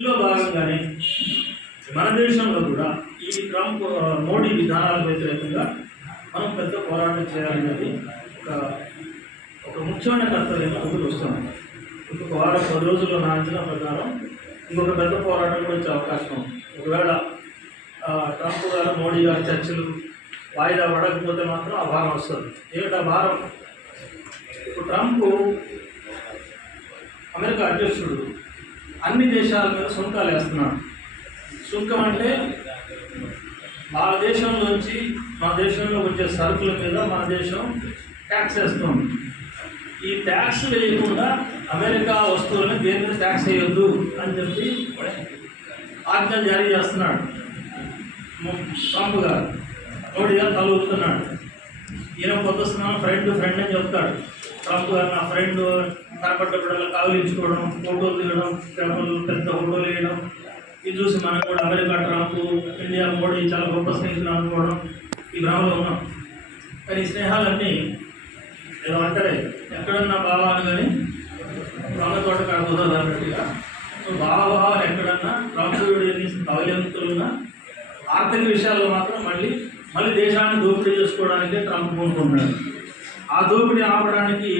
ఇందులో భాగంగానే మన దేశంలో కూడా ఈ ట్రంప్ మోడీ విధానాలకు వ్యతిరేకంగా మనం పెద్ద పోరాటం చేయాలనేది ఒక ఒక ముఖ్యమైన కర్తవ్యం ముందుకు వస్తున్నాం ఇంకొక వారం పది రోజుల్లో నా అంచనా ప్రకారం ఇంకొక పెద్ద పోరాటం కూడా వచ్చే అవకాశం ఉంది. ఒకవేళ ట్రంప్ గారు మోడీ గారు చర్చలు వాయిదా పడకపోతే మాత్రం ఆ భారం వస్తుంది. ఏమిటా భారం? ఇప్పుడు ట్రంప్ అమెరికా అధ్యక్షుడు అన్ని దేశాల మీద సుంకాలు వేస్తున్నాడు. సుంకం అంటే వాళ్ళ దేశంలోంచి మన దేశంలో వచ్చే సరుకుల మీద మన దేశం ట్యాక్స్ వేస్తుంది. ఈ ట్యాక్స్ వేయకుండా అమెరికా వస్తువులను దేని మీద ట్యాక్స్ వేయొద్దు అని చెప్పి ఆజ్ఞ జారీ చేస్తున్నాడు. ట్రంప్ గారు. మోడీ గారు తలూపుతున్నాడు ఈయన కొత్త స్నానం ఫ్రెండ్ ఫ్రెండ్ అని చెప్తాడు. ట్రంప్ గారు నా ఫ్రెండ్ కనపడ్డప్పుడల్లా కావలించుకోవడం ఫోటోలు దిగడం పేపర్లు పెద్ద ఫోటోలు వేయడం ఇది చూసి మనం కూడా అమెరికా ట్రంప్ ఇండియా మోడీ చాలా గొప్ప స్నేహితులు అనుకోవడం ఈ భ్రమలో ఉన్నాం. కానీ ఈ స్నేహాలన్నీ ఏదో అంటారే ఎక్కడన్నా బావాలు కానీ రొంగ తోట కాడ కుదరదు అన్నట్టుగా సో ఎక్కడన్నా ట్రంప్ ఎన్ని కవలింతులున్నా ఆర్థిక విషయాల్లో మాత్రం మళ్ళీ మళ్ళీ దేశాన్ని దోపిడీ చేసుకోవడానికి ట్రంప్ పూనుకుంటున్నాడు ఆ దోపిడీ ఆపడానికి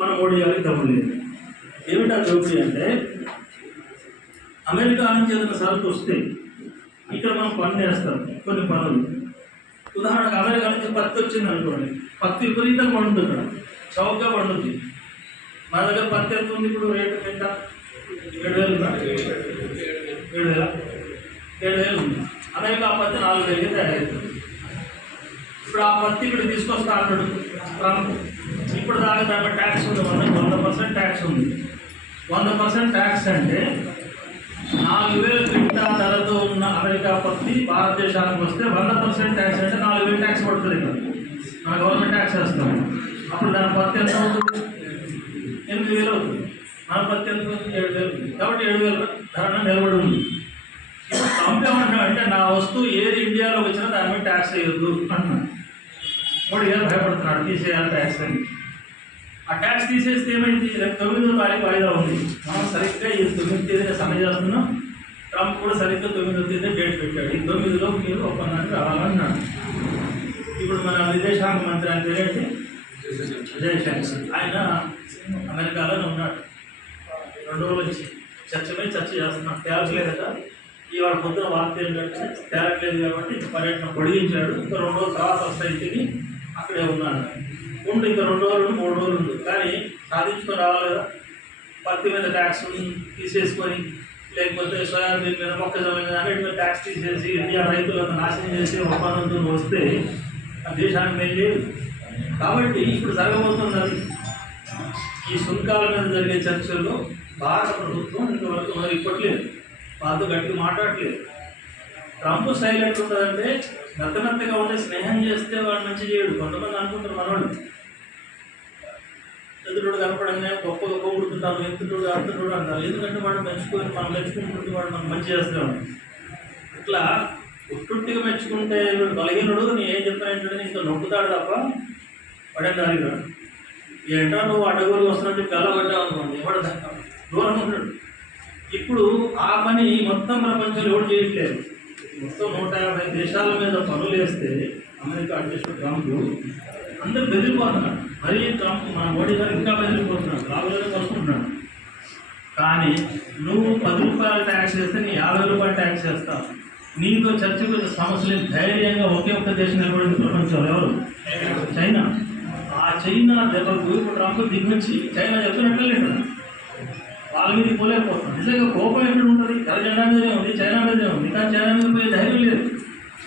మన మోడీ గారికి డబ్బు లేదు. ఏమిటి దోపిడీ అంటే? అమెరికా నుంచి ఏదైనా సరుకు వస్తే ఇక్కడ మనం పన్ను వేస్తాం కొన్ని పనులు ఉదాహరణకు అమెరికా నుంచి పత్తి వచ్చింది అనుకోండి. పత్తి విపరీతంగా పండుతుంది ఇక్కడ చౌకగా పండుతుంది మన దగ్గర పత్తి ఎంత ఉంది ఇప్పుడు రేటు? ఎంత? ఏడు వేలు ఏడు వేల? ఏడు వేలు ఉంది. అమెరికా పత్తి నాలుగు వేలకి తయారవుతుంది ఇప్పుడు ఆ పత్తి తీసుకొస్తా అన్నాడు ట్రంప్ ఇప్పుడు దాకా దానిపై ట్యాక్స్ ఉంది. వంద వంద పర్సెంట్ ట్యాక్స్ ఉంది. వంద పర్సెంట్ ట్యాక్స్ అంటే నాలుగు వేలు క్వింటా ధరతో ఉన్న అమెరికా పత్తి భారతదేశానికి వస్తే వంద పర్సెంట్ ట్యాక్స్ అంటే నాలుగు వేలు ట్యాక్స్ పడుతుంది ఇక్కడ. మన గవర్నమెంట్ ట్యాక్స్ వేస్తాం. అప్పుడు దాని పత్తి ఎంత అవుతుంది? ఎనిమిది వేలు అవుతుంది. మన పత్తి ఎంత అవుతుంది? ఏడు వేలు కాబట్టి ఏడు వేలు ధర నిలబడి ఉంది. ఇప్పుడు అంటే నా వస్తువు ఏది ఇండియాలో వచ్చినా దాని మీద ట్యాక్స్ వేయద్దు అంటున్నాడు. మూడు వేలు భయపడుతున్నాడు తీసేయాలి ట్యాక్స్ అని. ఆ ట్యాక్స్ తీసేస్తే ఏమైంది? రేపు తొమ్మిదో తారీఖు వాయిదా ఉంది. మనం సరిగ్గా ఈ తొమ్మిది తేదీన సమ్మె చేస్తున్నాం. ట్రంప్ కూడా సరిగ్గా తొమ్మిదో తేదీ డేట్ పెట్టాడు. ఈ తొమ్మిదిలో మీరు ఒప్పందానికి రావాలన్నాడు. ఇప్పుడు మన విదేశాంగ మంత్రి ఆయన పేరేంటి? జయశంకర్ ఆయన అమెరికాలోనే ఉన్నాడు. రెండు రోజులు వచ్చి చర్చ మీద చర్చ చేస్తున్నాం తేలట్లేదట ఇవాళ పొద్దున వార్త ఏంటంటే తేలట్లేదు కాబట్టి పర్యటన పొడిగించాడు. ఇంకా రెండు రోజుల తర్వాత వస్తాయి తిని అక్కడే ఉన్నాడు. ఉండు ఇంకా రెండు రోజులు మూడు రోజులు ఉంది కానీ సాధించుకొని రావాలి కదా పత్తి మీద ట్యాక్స్ తీసేసుకొని లేకపోతే సోయాబీన్ మీద మొక్కజొన్న మీద అన్నిటి మీద ట్యాక్స్ తీసేసి ఇండియా రైతులను నాశనం చేసి ఒప్పందంతో వస్తే ఆ దేశానికి మేలు లేదు. కాబట్టి ఇప్పుడు జరగబోతున్నది ఈ సుంకాల మీద జరిగే చర్చల్లో భారత ప్రభుత్వం ఇంతవరకు ఇప్పట్లేదు. వాళ్ళతో గట్టిగా మాట్లాడట్లేదు. ట్రంప్ సైలెంట్ ఉంటుందంటే మెత్తమెత్తగా ఉండే స్నేహం చేస్తే వాడు మంచి చేయడు. కొంతమంది అనుకుంటారు మనవాడు ఎదురుడు కనపడంగా గొప్పగా పొగుడుతుంటారు ఎత్తుడు అర్థుడు అంటారు. ఎందుకంటే వాడు మెచ్చుకొని మనం మెచ్చుకుంటుంటే వాడు మనం మంచి చేస్తాడు. ఇట్లా ఉట్టుట్టిగా మెచ్చుకుంటే వీడు బలహీనుడు నీ ఏం చెప్పానంటే ఇంకా నొక్కుతాడు తప్ప వాడే దారిగాడు ఏంటో నువ్వు అడ్డగోలు వస్తున్నట్టు గల్లబడ్డావు అనుకోండి ఎవడు దూరం ఉంటాడు. ఇప్పుడు ఆ పని మొత్తం ప్రపంచంలో ఎవరు చేయట్లేదు. మొత్తం నూట యాభై దేశాల మీద పనులు వేస్తే అమెరికా అధ్యక్షుడు ట్రంప్ అందరూ బెదిరిపోతున్నారు. మరీ ట్రంప్ మన మోడీ గారు ఇంకా బెదిరిపోతున్నాడు లాభాలు పడుకుంటున్నాడు కానీ నువ్వు పది రూపాయల ట్యాక్స్ వేస్తే నీ యాభై రూపాయల ట్యాక్స్ వేస్తావు నీతో చర్చకు సమస్యలు ధైర్యంగా ఒకే ఒక్క దేశం నిలబడింది ప్రపంచంలో ఎవరు? చైనా. ఆ చైనా దెబ్బకు ఇప్పుడు ట్రంప్ దిగుంచి చైనా చెప్పినట్లే లేదు వాళ్ళ మీద పోలేకపోతున్నాం. నిజంగా కోపం ఎక్కడ ఉంటుంది? ఎర్ర జెండా మీదే ఉంది చైనా మీదే ఉంది. కానీ చైనా మీద పోయే ధైర్యం లేదు.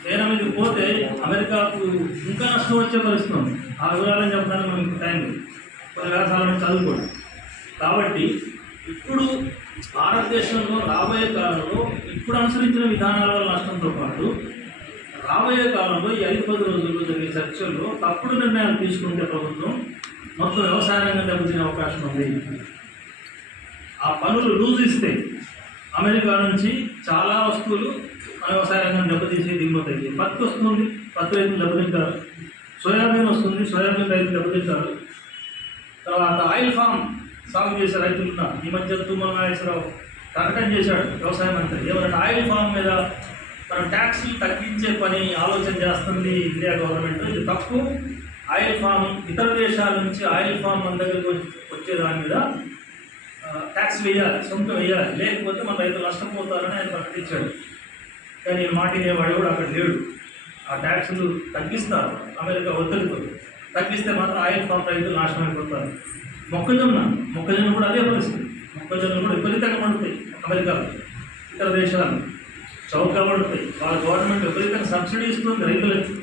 చైనా మీదకి పోతే అమెరికాకు ఇంకా నష్టం వచ్చే పరిస్థితి ఉంది. ఆ వివరాలని చెప్పడానికి మనకి టైం లేదు. కొన్ని వ్యాసాలను చదువుకోండి కాబట్టి ఇప్పుడు భారతదేశంలో రాబోయే కాలంలో ఇప్పుడు అనుసరించిన విధానాల వల్ల నష్టంతో పాటు రాబోయే కాలంలో ఈ ఐదు పది రోజుల్లో జరిగే చర్చల్లో తప్పుడు నిర్ణయాలు తీసుకుంటే ప్రభుత్వం మొత్తం వ్యవసాయ రంగం దెబ్బతినే అవకాశం ఉంది. ఆ పనులు లూజ్ ఇస్తే అమెరికా నుంచి చాలా వస్తువులు మన వ్యవసాయ రంగం దెబ్బతీసి దిగుమతి పత్తి వస్తుంది పత్తి రైతులు దెబ్బతింటారు సోయాబీన్ వస్తుంది సోయాబీన్ రైతులు దెబ్బతింటారు తర్వాత ఆయిల్ ఫామ్ సాగు చేసే రైతులు ఉన్నారు. ఈ మధ్య తుమ్మల నాగేశ్వరరావు ప్రకటన చేశాడు వ్యవసాయ మంత్రి. ఏమన్నా ఆయిల్ ఫామ్ మీద మనం ట్యాక్స్లు తగ్గించే పని ఆలోచన చేస్తుంది ఇండియా గవర్నమెంట్. ఇది తప్పు. ఆయిల్ ఫామ్ ఇతర దేశాల నుంచి ఆయిల్ ఫామ్ మన దగ్గరికి వచ్చే దాని మీద ట్యాక్స్ వేయాలి సొంతం వేయాలి. లేకపోతే మన రైతులు నష్టపోతారని ఆయన ప్రకటించాడు. కానీ ఈ మాట వినేవాడు కూడా అక్కడ లేడు. ఆ ట్యాక్సులు తగ్గిస్తారు. అమెరికా ఒత్తిడితో తగ్గిస్తే మాత్రం ఆయిల్ ఫామ్ రైతులు నాశనం అయిపోతారు మొక్కజొన్న మొక్కజొన్న కూడా అదే పరిస్థితి. మొక్కజొన్న కూడా విపరీతంగా పడుతాయి అమెరికాలో. ఇతర దేశాలు చౌకగా పడుతాయి. వాళ్ళ గవర్నమెంట్ విపరీతంగా సబ్సిడీ ఇస్తుంది రైతులకి.